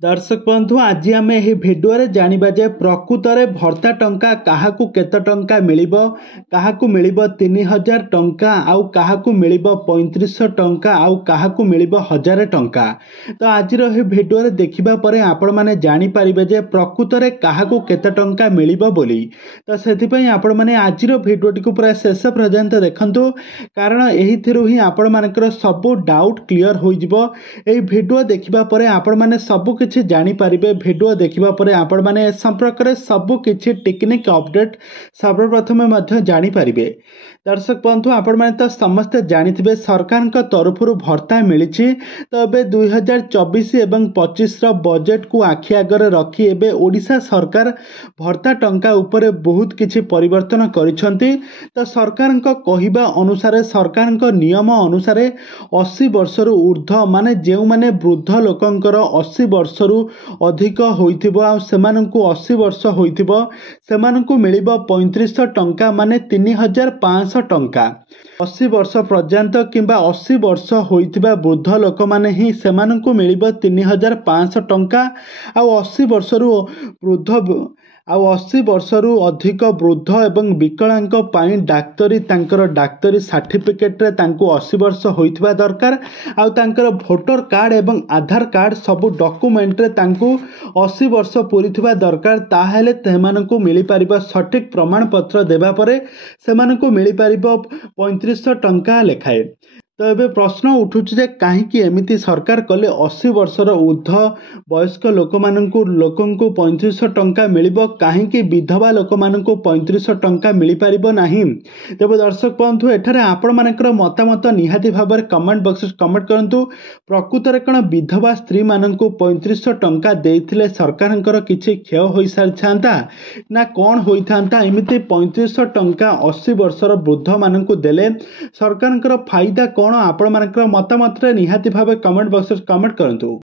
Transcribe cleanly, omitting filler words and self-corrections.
दर्शक बंधु आज आम यह भिडियो जानिबा जे प्रकृत में भर्ता टंका काहाकू केते टंका मिलिबो काहाकू मिलिबो 3000 टंका आउ काहाकू मिलिबो 3500 टंका आउ काहाकू मिलिबो 1000 टंका। तो आज यह भिडियो देखिबा परे आपण माने जानि परिबे जे प्रकृत में काहाकू केते टंका मिलिबो बोली। तो सेति पई आपण माने आज भिडियोटी को पूरा शेष पर्यंत देखंतु कारण एहिथिरु ही आपण मानकर सब डाउट क्लियर हो जिवो। एही भिडियो देखिबा परे आपण माने सब किछि जानि पारिबे। भिडियो देखिबा परे आपण माने संपर्क रे सब किछि टेक्निक अपडेट सर्वप्रथम मध्य जानि पारिबे। दर्शक बंधु आपण माने तो समस्त जानिथिबे सरकार का तरफ भत्ता मिली। तो एबे 2024 एवं 25 रो बजेट को आखि आगरे रखी एबे ओडिशा सरकार भत्ता टंका उपरे बहुत किछि परिवर्तन करिसंती। तो सरकार का कहिबा अनुसार सरकार का नियम अनुसार 80 वर्ष रु ऊर्ध्व माने जेउ माने वृद्ध लोकंकर 80 वर्ष रु अधिक होइथिबो आ सेमानंकु 80 वर्ष होइथिबो सेमानंकु मिलिबो 3500 टंका माने 3500 टंका। 80 वर्ष पर्यंत किंबा 80 वर्ष होइथिबा वृद्ध लोक माने ही सेमानंकु मिलिबो 3500 टंका। आ 80 वर्ष रु वृद्ध आ 80 वर्ष रु अधिक वृद्ध एवं विकलांग पाई डाक्तरी तांकर डाक्तरी सर्टिफिकेट रे तांको 80 वर्ष होइथिबा दरकार। आ तांकर वोटर कार्ड एवं आधार कार्ड सब डॉक्यूमेंट रे तांको 80 वर्ष पूरीथिबा दरकार। ताहेले तेमानंको मिली परिबा सठिक प्रमाण पत्र देबा परे सेमानंको मिली परिबो 3500 टंका लेखाए। तो एबे प्रश्न उठुछि जे काहेकि एमिति सरकार कले 80 वर्षर ऊर्ध्व वयस्क लोकमानंकु 3500 टंका मिलिबो काहेकि विधवा लोकमानंकु 3500 टंका मिली पारिबो नाही। तेबे दर्शक बंधु एठारे आपण मानकर मतामत निहाती भाबरे कमेंट बॉक्स रे कमेंट करंतु। प्रकृत रे कोन विधवा स्त्री मानंकु 3500 टंका देइथिले सरकारनकर किछि क्षय होई सारछांता ना कोन होइथांता। एमिति 3500 टंका 80 वर्षर वृद्ध मानंकु देले सरकारनकर फायदा कोन आपण मानकर मतामत रे निहाती भाबे कमेंट बॉक्स रे कमेंट करंतु।